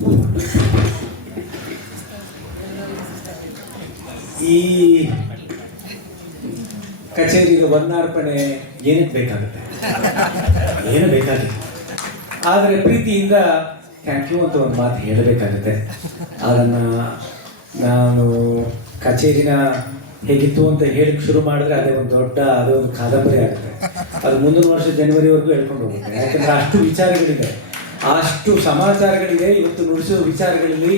ಈ ಕಚೇರಿಗೆ ವರ್ಣಾರ್ಪಣೆ ಏನಕ್ಕೆ ಬೇಕಾಗುತ್ತೆ? ಏನು ಬೇಕಾಗಿಲ್ಲ. ಆದರೆ ಪ್ರೀತಿಯಿಂದ ಥ್ಯಾಂಕ್ ಯು ಅಂತ ಒಂದು ಮಾತು ಹೇಳಬೇಕಾಗುತ್ತೆ. ಅದನ್ನು ನಾನು ಕಚೇರಿನ ಹೇಗಿತ್ತು ಅಂತ ಹೇಳಿಕ್ಕೆ ಶುರು ಮಾಡಿದ್ರೆ ಅದೊಂದು ಕಾದಂಬರಿ ಆಗುತ್ತೆ. ಅದು ಮುಂದಿನ ವರ್ಷ ಜನವರಿವರೆಗೂ ಹೇಳ್ಕೊಂಡು ಹೋಗುತ್ತೆ. ಯಾಕಂದರೆ ಅಷ್ಟು ವಿಚಾರಗಳಿದೆ, ಅಷ್ಟು ಸಮಾಚಾರಗಳಿದೆ. ಇವತ್ತು ನುಡಿಸುವ ವಿಚಾರಗಳಲ್ಲಿ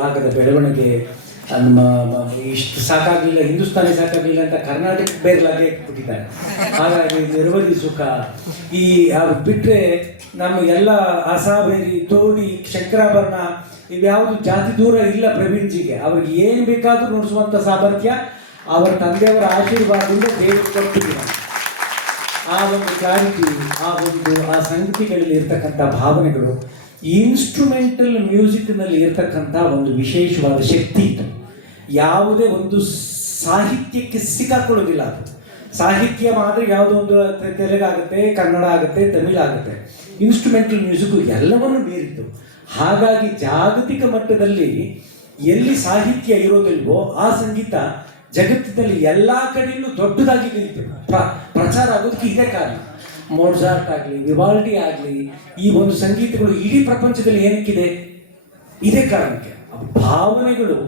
ರಾಗದ ಬೆಳವಣಿಗೆ ನಮ್ಮ ಇಷ್ಟು ಸಾಕಾಗಲಿಲ್ಲ, ಹಿಂದೂಸ್ತಾನಿ ಸಾಕಾಗಲಿಲ್ಲ ಅಂತ ಕರ್ನಾಟಕ ಬೇರ್ಲಾಗೆ ಬಿಟ್ಟಿದ್ದಾರೆ. ಹಾಗಾಗಿ ನಿರ್ವಧಿ ಸುಖ ಅದು ಬಿಟ್ಟರೆ ನಮ್ಮ ಎಲ್ಲ ಅಸಾಬೇರಿ, ತೋಡಿ, ಶಂಕರಾಭರಣ ಇವ್ಯಾವುದು ಜಾತಿ ದೂರ ಇಲ್ಲ ಪ್ರವೀಣ್ಜಿಗೆ. ಅವ್ರಿಗೆ ಏನು ಬೇಕಾದರೂ ನುಡಿಸುವಂಥ ಸಾಮರ್ಥ್ಯ ಅವರ ತಂದೆಯವರ ಆಶೀರ್ವಾದದಿಂದ ದೇವರು ಕೊಟ್ಟಿದ್ದೀರ. ಆ ಒಂದು ಕ್ಲಾರಿಟಿ, ಆ ಸಂಗತಿಗಳಲ್ಲಿ ಇರ್ತಕ್ಕಂಥ ಭಾವನೆಗಳು, ಇನ್ಸ್ಟ್ರೂಮೆಂಟಲ್ ಮ್ಯೂಸಿಕ್ನಲ್ಲಿ ಇರ್ತಕ್ಕಂಥ ಒಂದು ವಿಶೇಷವಾದ ಶಕ್ತಿ ಇತ್ತು. ಯಾವುದೇ ಒಂದು ಸಾಹಿತ್ಯಕ್ಕೆ ಸಿಕ್ಕಾಕೊಳ್ಳೋದಿಲ್ಲ. ಅದು ಸಾಹಿತ್ಯ ಮಾತ್ರ ಯಾವುದೋ ಒಂದು ತೆಲುಗಾಗುತ್ತೆ, ಕನ್ನಡ ಆಗುತ್ತೆ, ತಮಿಳು ಆಗುತ್ತೆ. ಇನ್ಸ್ಟ್ರೂಮೆಂಟಲ್ ಮ್ಯೂಸಿಕ್ಕು ಎಲ್ಲವನ್ನೂ ಮೀರಿತ್ತು. ಹಾಗಾಗಿ ಜಾಗತಿಕ ಮಟ್ಟದಲ್ಲಿ ಎಲ್ಲಿ ಸಾಹಿತ್ಯ ಇರೋದಿಲ್ವೋ ಆ ಸಂಗೀತ ಜಗತ್ತಿನಲ್ಲಿ ಎಲ್ಲ ಕಡೆಯಲ್ಲೂ ದೊಡ್ಡದಾಗಿ ಪ್ರಚಾರ ಆಗೋದಕ್ಕೆ ಇದೇ ಕಾರಣ. ಮೋಟ್ಸಾರ್ಟ್ ಆಗಲಿ, ವಿವಾಲ್ಡಿ ಆಗಲಿ, ಈ ಒಂದು ಸಂಗೀತಗಳು ಇಡೀ ಪ್ರಪಂಚದಲ್ಲಿ ಏನಕ್ಕಿದೆ? ಇದೇ ಕಾರಣಕ್ಕೆ. ಭಾವನೆಗಳು,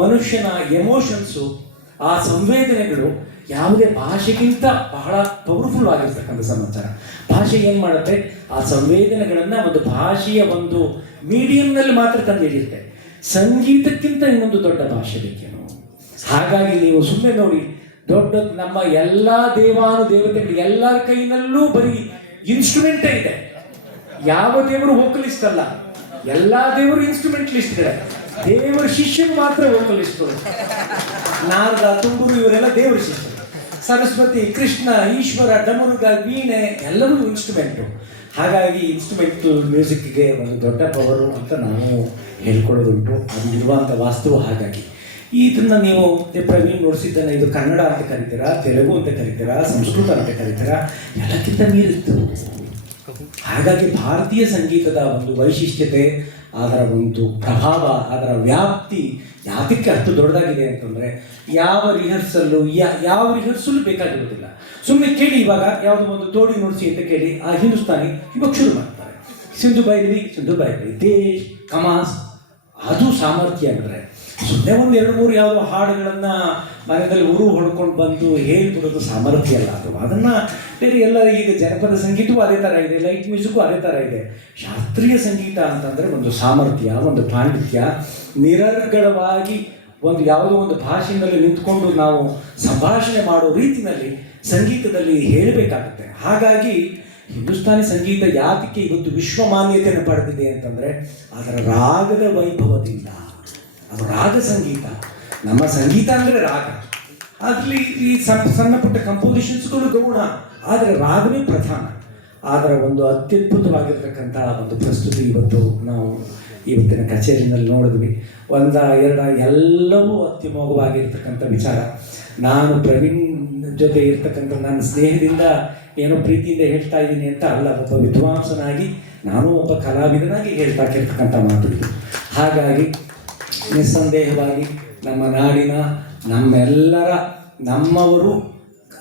ಮನುಷ್ಯನ ಎಮೋಷನ್ಸು, ಆ ಸಂವೇದನೆಗಳು ಯಾವುದೇ ಭಾಷೆಗಿಂತ ಬಹಳ ಪವರ್ಫುಲ್ ಆಗಿರ್ತಕ್ಕಂಥ ಸಮಾಚಾರ. ಭಾಷೆ ಏನು ಮಾಡುತ್ತೆ? ಆ ಸಂವೇದನೆಗಳನ್ನು ಒಂದು ಭಾಷೆಯ ಒಂದು ಮೀಡಿಯಂನಲ್ಲಿ ಮಾತ್ರ ತಂದು ಹಿಡಿಯುತ್ತೆ. ಸಂಗೀತಕ್ಕಿಂತ ಇನ್ನೊಂದು ದೊಡ್ಡ ಭಾಷೆ ಬೇಕೇನೋ. ಹಾಗಾಗಿ ನೀವು ಸುಮ್ಮನೆ ನೋಡಿ, ನಮ್ಮ ಎಲ್ಲ ದೇವಾನುದೇವತೆಗಳು ಎಲ್ಲರ ಕೈನಲ್ಲೂ ಬರೀ ಇನ್ಸ್ಟ್ರೂಮೆಂಟೇ ಇದೆ. ಯಾವ ದೇವರು ವೋಕಲಿಸ್ಟ್ ಅಲ್ಲ, ಎಲ್ಲ ದೇವರು ಇನ್ಸ್ಟ್ರೂಮೆಂಟಲಿಸ್ಟ್ಗಳೇ. ದೇವರ ಶಿಷ್ಯರು ಮಾತ್ರ ವೋಕಲಿಸ್ಟ್ಗಳು. ನಾರದ, ತುಂಬೂರು ಇವರೆಲ್ಲ ದೇವರ ಶಿಷ್ಯರು. ಸರಸ್ವತಿ, ಕೃಷ್ಣ, ಈಶ್ವರ, ಡಮರುಗ, ವೀಣೆ ಎಲ್ಲವೂ ಇನ್ಸ್ಟ್ರೂಮೆಂಟು. ಹಾಗಾಗಿ ಇನ್ಸ್ಟ್ರೂಮೆಂಟಲ್ ಮ್ಯೂಸಿಕ್ಗೆ ಒಂದು ದೊಡ್ಡ ಪವರು ಅಂತ ನಾವು ಹೇಳ್ಕೊಳ್ಳೋದುಂಟು. ಅದು ಇರುವಂಥ ವಾಸ್ತವ. ಹಾಗಾಗಿ ಇದನ್ನು ನೀವು ಪ್ರವೀಣ್ ನುಡಿಸಿದ್ದನ್ನು ಇದು ಕನ್ನಡ ಅಂತ ಕರಿತೀರಾ, ತೆಲುಗು ಅಂತ ಕರಿತೀರಾ, ಸಂಸ್ಕೃತ ಅಂತ ಕರಿತೀರಾ, ಎಲ್ಲಕ್ಕಿಂತ ಮೀರಿತ್ತು. ಹಾಗಾಗಿ ಭಾರತೀಯ ಸಂಗೀತದ ಒಂದು ವೈಶಿಷ್ಟ್ಯತೆ, ಅದರ ಒಂದು ಪ್ರಭಾವ, ಅದರ ವ್ಯಾಪ್ತಿ ಯಾತಕ್ಕೆ ಅಷ್ಟು ದೊಡ್ಡದಾಗಿದೆ ಅಂತಂದರೆ ಯಾವ ರಿಹರ್ಸಲ್ಲು ಬೇಕಾಗಿರೋದಿಲ್ಲ. ಸುಮ್ಮನೆ ಕೇಳಿ, ಇವಾಗ ಯಾವುದೋ ಒಂದು ತೋಡಿ ನುಡಿಸಿ ಅಂತ ಕೇಳಿ, ಆ ಹಿಂದೂಸ್ತಾನಿ ಇವಾಗ ಶುರು ಮಾಡ್ತಾರೆ. ಸಿಂಧು ಬೈರವಿ, ದೇಶ್, ಕಮಾಸ್, ಅದು ಸಾಮರ್ಥ್ಯ. ಅಂದರೆ ಸುಮ್ಮನೆ ಒಂದು 2-3 ಯಾವುದೋ ಹಾಡುಗಳನ್ನು ಮನೆಯಲ್ಲಿ ಹೊಡ್ಕೊಂಡು ಬಂದು ಹೇಳ್ಬಿಡೋದು ಸಾಮರ್ಥ್ಯ ಅಲ್ಲ. ಅದು ಅದನ್ನು ಬೇರೆ ಎಲ್ಲ ಈಗ ಜನಪದ ಸಂಗೀತವೂ ಅದೇ ಥರ ಇದೆ, ಲೈಟ್ ಮ್ಯೂಸಿಕ್ಕು ಅದೇ ಥರ ಇದೆ. ಶಾಸ್ತ್ರೀಯ ಸಂಗೀತ ಅಂತಂದರೆ ಒಂದು ಸಾಮರ್ಥ್ಯ, ಒಂದು ಪಾಂಡಿತ್ಯ, ನಿರರ್ಗಳವಾಗಿ ಒಂದು ಯಾವುದೋ ಒಂದು ಭಾಷೆಯಲ್ಲಿ ನಿಂತ್ಕೊಂಡು ನಾವು ಸಂಭಾಷಣೆ ಮಾಡೋ ರೀತಿಯಲ್ಲಿ ಸಂಗೀತದಲ್ಲಿ ಹೇಳಬೇಕಾಗುತ್ತೆ. ಹಾಗಾಗಿ ಹಿಂದೂಸ್ತಾನಿ ಸಂಗೀತ ಯಾತಕ್ಕೆ ಇವತ್ತು ವಿಶ್ವಮಾನ್ಯತೆಯನ್ನು ಪಡೆದಿದೆ ಅಂತಂದರೆ ಅದರ ರಾಗದ ವೈಭವದಿಂದ. ಅದು ರಾಗ ಸಂಗೀತ. ನಮ್ಮ ಸಂಗೀತ ಅಂದರೆ ರಾಗ, ಅದರಲ್ಲಿ ಈ ಸಣ್ಣ ಪುಟ್ಟ ಕಂಪೋಸಿಷನ್ಸ್ಗಳು ಗೌಣ, ಆದರೆ ರಾಗವೇ ಪ್ರಧಾನ. ಅದರ ಒಂದು ಅತ್ಯದ್ಭುತವಾಗಿರ್ತಕ್ಕಂಥ ಒಂದು ಪ್ರಸ್ತುತಿ ಇವತ್ತು ನಾವು ಇವತ್ತಿನ ಕಚೇರಿನಲ್ಲಿ ನೋಡಿದ್ವಿ. 1-2 ಎಲ್ಲವೂ ಅತ್ಯಮೋಘವಾಗಿರ್ತಕ್ಕಂಥ ವಿಚಾರ. ನಾನು ಪ್ರವೀಣ್ ಜೊತೆ ಇರ್ತಕ್ಕಂಥ ನನ್ನ ಸ್ನೇಹದಿಂದ ಏನೋ ಪ್ರೀತಿಯಿಂದ ಹೇಳ್ತಾ ಇದ್ದೀನಿ ಅಂತ ಅಲ್ಲ, ಒಬ್ಬ ವಿದ್ವಾಂಸನಾಗಿ ನಾನು ಒಬ್ಬ ಕಲಾವಿದನಾಗಿ ಹೇಳ್ತಾಕಿರ್ತಕ್ಕಂಥ ಮಾತು ಇದು. ಹಾಗಾಗಿ ನಿಸ್ಸಂದೇಹವಾಗಿ ನಮ್ಮ ನಾಡಿನ ನಮ್ಮೆಲ್ಲರ ನಮ್ಮವರು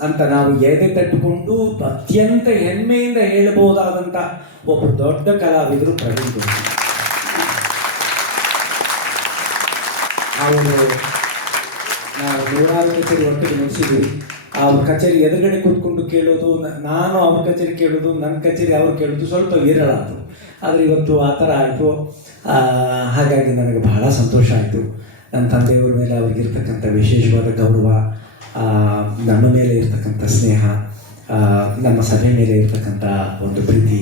ಅಂತ ನಾವು ಎದೆ ತಟ್ಟುಕೊಂಡು ಅತ್ಯಂತ ಹೆಮ್ಮೆಯಿಂದ ಹೇಳಬಹುದಾದಂಥ ಒಬ್ಬರು ದೊಡ್ಡ ಕಲಾವಿದರು ಪ್ರವೀಣ್. ಅವರು ನಾವು 100 ಕಚೇರಿ ಒಟ್ಟಿಗೆ ಮುಗಿಸಿದ್ವಿ. ಅವ್ರ ಕಚೇರಿ ಎದುರುಗಡೆ ಕೂತ್ಕೊಂಡು ಕೇಳೋದು, ನಾನು ಅವ್ರ ಕಚೇರಿ ಕೇಳೋದು, ನನ್ನ ಕಚೇರಿ ಅವ್ರು ಕೇಳೋದು ಸ್ವಲ್ಪ ವಿರಳ ಆಯಿತು. ಆದರೆ ಇವತ್ತು ಆ ಥರ ಆಯಿತು. ಹಾಗಾಗಿ ನನಗೆ ಬಹಳ ಸಂತೋಷ ಆಯಿತು. ನನ್ನ ತಂದೆಯವ್ರ ಮೇಲೆ ಅವ್ರಿಗಿರ್ತಕ್ಕಂಥ ವಿಶೇಷವಾದ ಗೌರವ, ನಮ್ಮ ಮೇಲೆ ಇರ್ತಕ್ಕಂಥ ಸ್ನೇಹ, ನಮ್ಮ ಸಭೆ ಮೇಲೆ ಇರ್ತಕ್ಕಂಥ ಒಂದು ಪ್ರೀತಿ,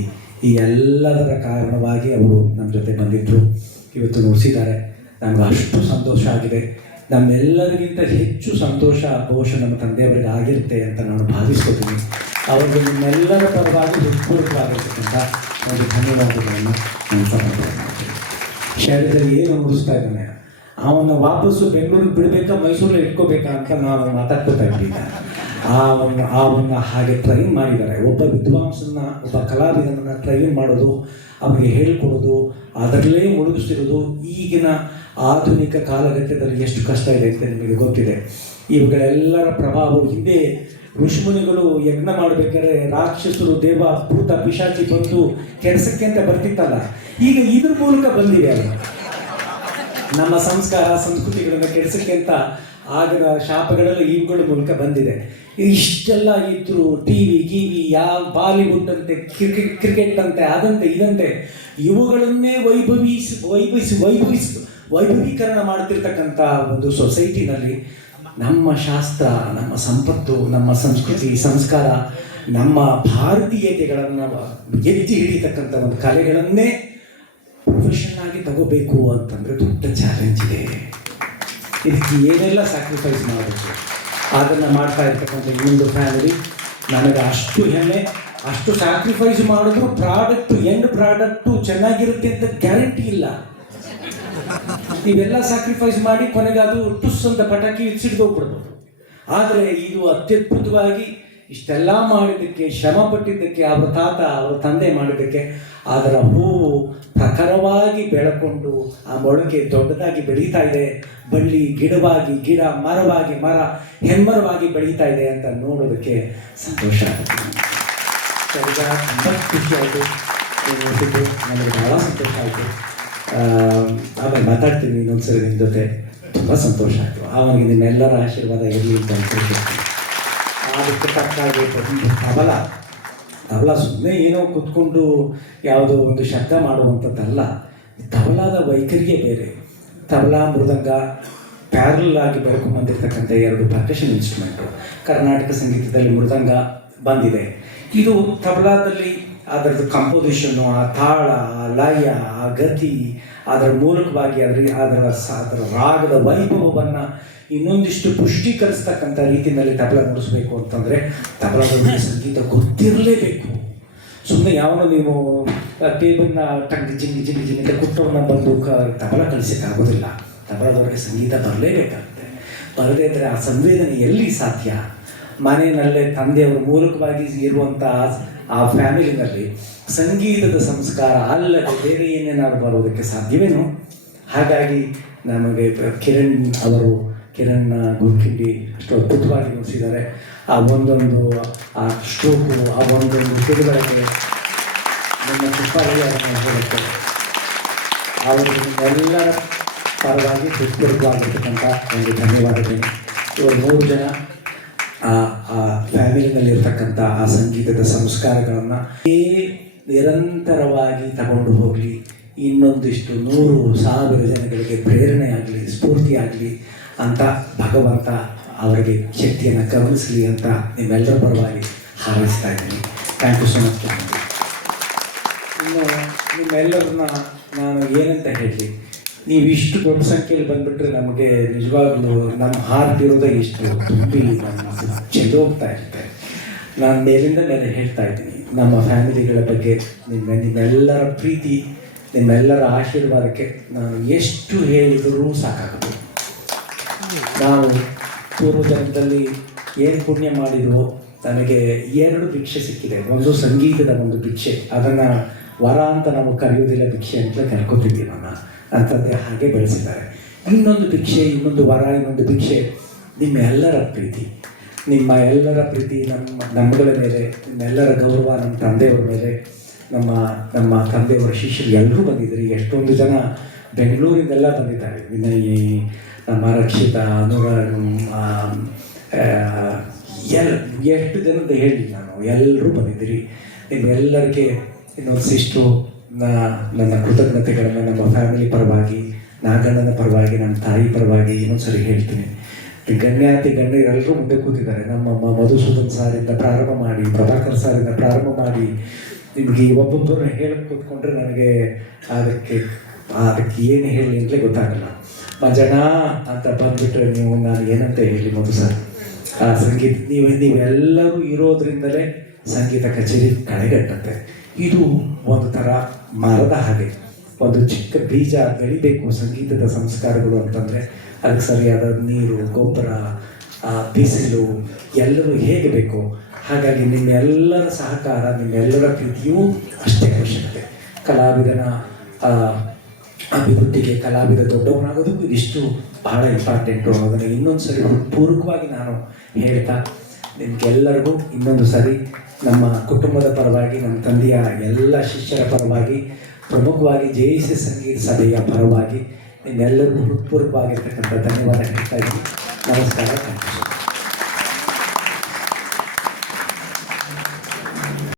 ಈ ಎಲ್ಲದರ ಕಾರಣವಾಗಿ ಅವರು ನಮ್ಮ ಜೊತೆ ಬಂದಿದ್ದರು, ಇವತ್ತು ನುಡಿಸಿದ್ದಾರೆ. ನಮ್ಗೆ ಅಷ್ಟು ಸಂತೋಷ ಆಗಿದೆ. ನಮ್ಮೆಲ್ಲರಿಗಿಂತ ಹೆಚ್ಚು ಸಂತೋಷ ಬಹುಶಃ ನಮ್ಮ ತಂದೆಯವರಿಗೆ ಆಗಿರುತ್ತೆ ಅಂತ ನಾನು ಭಾವಿಸ್ಕೊತೀನಿ. ಅವರಿಗೆ ನಿಮ್ಮೆಲ್ಲರ ಪರವಾಗಿ ಹೃತ್ಪೂರ್ವಕವಾಗಿರ್ತಕ್ಕಂಥ ಒಂದು ಧನ್ಯವಾದಗಳನ್ನು ನಾನು ಸಮರ್ಪಣೆ ಮಾಡ್ತೀನಿ. ಶಾಲೆಯಲ್ಲಿ ಏನು ನುಡಿಸ್ತಾ ಇದ್ದಾನೆ, ಅವನ್ನ ವಾಪಸ್ಸು ಬೆಂಗಳೂರಿಗೆ ಬಿಡಬೇಕಾ, ಮೈಸೂರಲ್ಲಿ ಇಟ್ಕೋಬೇಕಾ ಅಂತ ನಾವು ಮಾತಾಡ್ಕೋತಾ ಇದ್ದೀವಿ. ಅವನ್ನ ಹಾಗೆ ಟ್ರೈನ್ ಮಾಡಿದ್ದಾರೆ. ಒಬ್ಬ ವಿದ್ವಾಂಸನ್ನ, ಒಬ್ಬ ಕಲಾವಿದನನ್ನು ಟ್ರೈನ್ ಮಾಡೋದು, ಅವನಿಗೆ ಹೇಳಿಕೊಡೋದು, ಅದರಲ್ಲೇ ಮುಳುಗಿಸಿರೋದು ಈಗಿನ ಆಧುನಿಕ ಕಾಲಘಟ್ಟದಲ್ಲಿ ಎಷ್ಟು ಕಷ್ಟ ಇದೆ ಅಂತ ನಿಮಗೆ ಗೊತ್ತಿದೆ. ಇವುಗಳೆಲ್ಲರ ಪ್ರಭಾವ ಹಿಂದೆ ಋಷಿಮುನಿಗಳು ಯಜ್ಞ ಮಾಡಬೇಕಾದ್ರೆ ರಾಕ್ಷಸರು, ದೇವ, ಭೂತ, ಪಿಶಾಚಿ ಬಂದು ಕೆಡಿಸಕ್ಕೆ ಅಂತ ಬರ್ತಿತ್ತಲ್ಲ, ಈಗ ಇದ್ರ ಮೂಲಕ ಬಂದಿವೆ ಅಲ್ಲ. ನಮ್ಮ ಸಂಸ್ಕಾರ ಸಂಸ್ಕೃತಿಗಳನ್ನು ಕೆಡಿಸಕ್ಕೆ ಅಂತ ಆಗದ ಶಾಪಗಳೆಲ್ಲ ಇವುಗಳ ಮೂಲಕ ಬಂದಿದೆ. ಇಷ್ಟೆಲ್ಲ ಇದ್ರು ಟಿವಿ ಗಿವಿ ಯಾವ ಬಾಲಿವುಡ್ ಅಂತೆ, ಕ್ರಿಕೆಟ್ ಅಂತೆ, ಅದಂತೆ ಇದಂತೆ ಇವುಗಳನ್ನೇ ವೈಭವೀಕರಣ ಮಾಡ್ತಿರ್ತಕ್ಕಂಥ ಒಂದು ಸೊಸೈಟಿನಲ್ಲಿ ನಮ್ಮ ಶಾಸ್ತ್ರ, ನಮ್ಮ ಸಂಪತ್ತು, ನಮ್ಮ ಸಂಸ್ಕೃತಿ ಸಂಸ್ಕಾರ, ನಮ್ಮ ಭಾರತೀಯತೆಗಳನ್ನು ಎತ್ತಿ ಹಿಡಿತಕ್ಕಂಥ ಒಂದು ಕಲೆಗಳನ್ನೇ ಪ್ರೊಫೆಷನ್ ಆಗಿ ತಗೋಬೇಕು ಅಂತಂದರೆ ದೊಡ್ಡ ಚಾಲೆಂಜ್ ಇದೆ. ಇದಕ್ಕೆ ಏನೆಲ್ಲ ಸ್ಯಾಕ್ರಿಫೈಸ್ ಮಾಡಬೇಕು, ಅದನ್ನು ಮಾಡ್ತಾ ಇರ್ತಕ್ಕಂಥ ಇನ್ನೊಂದು ಫ್ಯಾಮಿಲಿ ನನಗೆ ಅಷ್ಟು ಹೆಮ್ಮೆ. ಅಷ್ಟು ಸ್ಯಾಕ್ರಿಫೈಸ್ ಮಾಡಿದ್ರು ಎಂಡ್ ಪ್ರಾಡಕ್ಟು ಚೆನ್ನಾಗಿರುತ್ತೆ ಅಂತ ಗ್ಯಾರಂಟಿ ಇಲ್ಲ. ನೀವೆಲ್ಲ ಸ್ಯಾಕ್ರಿಫೈಸ್ ಮಾಡಿ ಕೊನೆಗೆ ಅದು ಟುಸ್ ಅಂತ ಪಟಾಕಿ ಸಿಡ್ದೋಗ್ಬಿಡ್ಬೋದು. ಆದರೆ ಇದು ಅತ್ಯದ್ಭುತವಾಗಿ ಇಷ್ಟೆಲ್ಲ ಮಾಡಿದ್ದಕ್ಕೆ, ಶ್ರಮ ಪಟ್ಟಿದ್ದಕ್ಕೆ, ಅವರ ತಾತ ಅವರ ತಂದೆ ಮಾಡಿದ್ದಕ್ಕೆ ಅದರ ಹೂವು ಪ್ರಖರವಾಗಿ ಬೆಳಕೊಂಡು ಆ ಮೊಳಕೆ ದೊಡ್ಡದಾಗಿ ಬೆಳೀತಾ ಇದೆ. ಬಳ್ಳಿ ಗಿಡವಾಗಿ ಗಿಡ, ಮರವಾಗಿ ಮರ ಹೆಮ್ಮರವಾಗಿ ಬೆಳೀತಾ ಇದೆ ಅಂತ ನೋಡೋದಕ್ಕೆ ಸಂತೋಷ ಆಗುತ್ತೆ. ತುಂಬ ಖುಷಿ ಆಯಿತು, ನನಗೆ ಭಾಳ ಸಂತೋಷ ಆಯಿತು. ಆಮೇಲೆ ಮಾತಾಡ್ತೀನಿ ಇನ್ನೊಂದ್ಸರಿ ನಿಮ್ಮ ಜೊತೆ. ತುಂಬ ಸಂತೋಷ ಆಯಿತು. ಆವಾಗ ನಿಮ್ಮೆಲ್ಲರ ಆಶೀರ್ವಾದ ಇರಲಿ ಅಂತ ಅನ್ಕೊಳ್ತೀನಿ. ಅದಕ್ಕೆ ತಕ್ಕಾಗಿ ತಬಲ ಸುಮ್ಮನೆ ಏನೋ ಕೂತ್ಕೊಂಡು ಯಾವುದೋ ಒಂದು ಶಬ್ದ ಮಾಡುವಂಥದ್ದಲ್ಲ. ತಬಲಾದ ವೈಖರಿಯೇ ಬೇರೆ. ತಬಲ, ಮೃದಂಗ ಪ್ಯಾರಲ್ ಆಗಿ ಬೆಳ್ಕೊಂಡ್ಬಂದಿರ್ತಕ್ಕಂಥ ಎರಡು ಪರ್ಕಷನ್ ಇನ್ಸ್ಟ್ರೂಮೆಂಟು. ಕರ್ನಾಟಕ ಸಂಗೀತದಲ್ಲಿ ಮೃದಂಗ ಬಂದಿದೆ. ಇದು ತಬಲಾದಲ್ಲಿ ಅದರದ್ದು ಕಂಪೋಸಿಷನ್ನು, ಆ ತಾಳ, ಆ ಲಯ, ಆ ಗತಿ, ಅದರ ಮೂಲಕವಾಗಿ ಅದರ ರಾಗದ ವೈಭವವನ್ನು ಇನ್ನೊಂದಿಷ್ಟು ಪುಷ್ಟೀಕರಿಸ್ತಕ್ಕಂಥ ರೀತಿಯಲ್ಲಿ ತಬಲ ನುಡಿಸ್ಬೇಕು ಅಂತಂದರೆ ತಬಲದ ಸಂಗೀತ ಗೊತ್ತಿರಲೇಬೇಕು. ಸುಮ್ಮನೆ ಯಾವನು ನೀವು ಟೇಬಲ್ನ ಟಂಗ್ ಜಿಂಗಿ ಜಿಂಗಿ ಜಿಂಗಿ ಅಂತ ಕುಟ್ಟವನ್ನ ಬಂದು ತಬಲ ಕಲಿಸೋಕ್ಕಾಗೋದಿಲ್ಲ. ತಬಲದವರಿಗೆ ಸಂಗೀತ ಬರಲೇಬೇಕಾಗುತ್ತೆ. ಬರದೇ ಇದ್ದರೆ ಆ ಸಂವೇದನೆ ಎಲ್ಲಿ ಸಾಧ್ಯ? ಮನೆಯಲ್ಲೇ ತಂದೆಯವರ ಮೂಲಕವಾಗಿ ಇರುವಂಥ ಆ ಫ್ಯಾಮಿಲಿನಲ್ಲಿ ಸಂಗೀತದ ಸಂಸ್ಕಾರ ಅಲ್ಲದೆ ಬೇರೆ ಏನೇನಾದ್ರು ಬರೋದಕ್ಕೆ ಸಾಧ್ಯವೇನು? ಹಾಗಾಗಿ ನಮಗೆ ಕಿರಣ್ ಗುರ್ಕಿಂಡಿ ಅಷ್ಟು ಅದ್ಭುತವಾಗಿ ನುಡಿಸಿದ್ದಾರೆ. ಆ ಒಂದೊಂದು ಆ ಸ್ಟ್ರೋಕು, ಆ ಒಂದೊಂದು ತಿರುಗಳಿಗೆ ನಮ್ಮ ತುಪ್ಪಾಗಿ ಅದನ್ನು ಹೇಳುತ್ತೆ. ಅವರಿಗೆಲ್ಲರ ಪರವಾಗಿ ಹೃತ್ಪೂರ್ವವಾಗಿರ್ತಕ್ಕಂಥ ಒಂದು ಧನ್ಯವಾದಗಳು. ಇವರು 3 ಜನ ಆ ಫ್ಯಾಮಿಲಿನಲ್ಲಿರ್ತಕ್ಕಂಥ ಆ ಸಂಗೀತದ ಸಂಸ್ಕಾರಗಳನ್ನು ನಿರಂತರವಾಗಿ ತಗೊಂಡು ಹೋಗಲಿ, ಇನ್ನೊಂದಿಷ್ಟು 100,000 ಜನಗಳಿಗೆ ಪ್ರೇರಣೆ ಆಗಲಿ, ಸ್ಫೂರ್ತಿ ಆಗಲಿ ಅಂತ ಭಗವಂತ ಅವರಿಗೆ ಶಕ್ತಿಯನ್ನು ಕರುಣಿಸಲಿ ಅಂತ ನಿಮ್ಮೆಲ್ಲರ ಪರವಾಗಿ ಹಾರೈಸ್ತಾ ಇದ್ದೀನಿ. Thank you so much. ಇನ್ನು ನಿಮ್ಮೆಲ್ಲರನ್ನ ನಾನು ಏನಂತ ಹೇಳಿ, ನೀವು ಇಷ್ಟು ದೊಡ್ಡ ಸಂಖ್ಯೆಯಲ್ಲಿ ಬಂದುಬಿಟ್ರೆ ನಮಗೆ ನಿಜವಾಗ್ಲೂ ನಮ್ಮ ಹಾರ್ಟ್ ಇರೋದೇ ಇಷ್ಟು ತುಂಬಿ ನಮ್ಮ ಚೆಲ್ಲೋಗ್ತಾ ಇರುತ್ತೆ. ನಾನು ಮೇಲಿಂದ ಮೇಲೆ ಹೇಳ್ತಾ ಇದ್ದೀನಿ, ನಮ್ಮ ಫ್ಯಾಮಿಲಿಗಳ ಬಗ್ಗೆ ನಿಮ್ಮೆಲ್ಲರ ಪ್ರೀತಿ, ನಿಮ್ಮೆಲ್ಲರ ಆಶೀರ್ವಾದಕ್ಕೆ ನಾನು ಎಷ್ಟು ಹೇಳಿದರೂ ಸಾಕಾಗುತ್ತೆ. ನಾವು ಪೂರ್ವಜನ್ಮದಲ್ಲಿ ಏನು ಪುಣ್ಯ ಮಾಡಿದ್ವೋ ನನಗೆ 2 ಭಿಕ್ಷೆ ಸಿಕ್ಕಿದೆ. ಒಂದು ಸಂಗೀತದ ಒಂದು ಭಿಕ್ಷೆ, ಅದನ್ನು ವರ ಅಂತ ನಾವು ಕರೆಯೋದಿಲ್ಲ, ಭಿಕ್ಷೆ ಅಂತ ಕರ್ಕೋತಿದ್ದೀವಿ. ನನ್ನ ತಂದೆ ಹಾಗೆ ಬೆಳೆಸಿದ್ದಾರೆ. ಇನ್ನೊಂದು ಭಿಕ್ಷೆ, ಇನ್ನೊಂದು ವರ, ಇನ್ನೊಂದು ಭಿಕ್ಷೆ ನಿಮ್ಮ ಎಲ್ಲರ ಪ್ರೀತಿ. ನಿಮ್ಮ ಎಲ್ಲರ ಪ್ರೀತಿ ನಮ್ಮಗಳ ಮೇಲೆ, ನಿಮ್ಮೆಲ್ಲರ ಗೌರವ ನಮ್ಮ ತಂದೆಯವರ ಮೇಲೆ. ನಮ್ಮ ತಂದೆಯವರ ಶಿಷ್ಯರು ಎಲ್ಲರೂ ಬಂದಿದ್ದಾರೆ. ಎಷ್ಟೊಂದು ಜನ ಬೆಂಗಳೂರಿಂದೆಲ್ಲ ಬಂದಿದ್ದಾರೆ. ವಿನಯ್, ನಮ್ಮ ರಕ್ಷಿತಾ, ಅನುರಾಗ್, ಎಷ್ಟು ಜನದ ಹೇಳಿ ನಾನು, ಎಲ್ಲರೂ ಬಂದಿದ್ದೀರಿ. ನಿಮ್ಮೆಲ್ಲರಿಗೆ ಇನ್ನೊಂದು ಸಿಸ್ಟು ನನ್ನ ಕೃತಜ್ಞತೆಗಳನ್ನು ನಮ್ಮ ಫ್ಯಾಮಿಲಿ ಪರವಾಗಿ, ನಾಗಣ್ಣನ ಪರವಾಗಿ, ನಮ್ಮ ತಾಯಿ ಪರವಾಗಿ ಇನ್ನೊಂದು ಸರಿ ಹೇಳ್ತೀನಿ. ಗಣ್ಯರೆಲ್ಲರೂ ಮುಂದೆ ಕೂತಿದ್ದಾರೆ. ನಮ್ಮ ಮಧುಸೂದನ್ ಸಾರಿಂದ ಪ್ರಾರಂಭ ಮಾಡಿ, ಪ್ರಭಾಕರ್ ಸಾರಿಂದ ಪ್ರಾರಂಭ ಮಾಡಿ, ನಿಮಗೆ ಒಬ್ಬೊಬ್ಬರನ್ನ ಹೇಳಕ್ಕೆ ಕೂತ್ಕೊಂಡ್ರೆ ನನಗೆ ಅದಕ್ಕೆ ಏನು ಹೇಳಿ ಅಂತಲೇ ಗೊತ್ತಾಗಲ್ಲ. ಮಜಣ ಅಂತ ಬಂದುಬಿಟ್ರೆ ನೀವು ನಾನು ಏನಂತ ಹೇಳಿ ಮಧು ಸರ್. ಆ ಸಂಗೀತ ನೀವೆಲ್ಲರೂ ಇರೋದ್ರಿಂದಲೇ ಸಂಗೀತ ಕಚೇರಿ ಕಳೆಗಟ್ಟುತ್ತೆ. ಇದು ಒಂದು ಥರ ಮರದ ಹಾಗೆ, ಒಂದು ಚಿಕ್ಕ ಬೀಜ ಬೆಳಿಬೇಕು ಸಂಗೀತದ ಸಂಸ್ಕಾರಗಳು ಅಂತಂದರೆ ಅದಕ್ಕೆ ಸರಿಯಾದ ನೀರು, ಗೊಬ್ಬರ, ಬಿಸಿಲು ಎಲ್ಲರೂ ಹೇಗೆ ಬೇಕು. ಹಾಗಾಗಿ ನಿಮ್ಮೆಲ್ಲರ ಸಹಕಾರ, ನಿಮ್ಮೆಲ್ಲರ ಪ್ರೀತಿಯೂ ಅಷ್ಟೇ ಅವಶ್ಯಕತೆ. ಕಲಾವಿದನ ಅಭಿವೃದ್ಧಿಗೆ, ಕಲಾವಿದ ದೊಡ್ಡವನಾಗೋದಕ್ಕೂ ಇದಿಷ್ಟು ಬಹಳ ಇಂಪಾರ್ಟೆಂಟು ಅನ್ನೋದನ್ನು ಇನ್ನೊಂದು ಸರಿ ಪೂರ್ವಕವಾಗಿ ನಾನು ಹೇಳ್ತಾ, ನಿಮಗೆಲ್ಲರಿಗೂ ಇನ್ನೊಂದು ಸರಿ ನಮ್ಮ ಕುಟುಂಬದ ಪರವಾಗಿ, ನಮ್ಮ ತಂದೆಯ ಎಲ್ಲ ಶಿಷ್ಯರ ಪರವಾಗಿ, ಪ್ರಮುಖವಾಗಿ JEC ಸಂಗೀತ ಸಭೆಯ ಪರವಾಗಿ ನಿಮ್ಮೆಲ್ಲರಿಗೂ ಹೃತ್ಪೂರ್ವಕವಾಗಿರ್ತಕ್ಕಂಥ ಧನ್ಯವಾದ ಹೇಳ್ತಾ ಇದ್ದೀನಿ. ನಮಸ್ಕಾರ.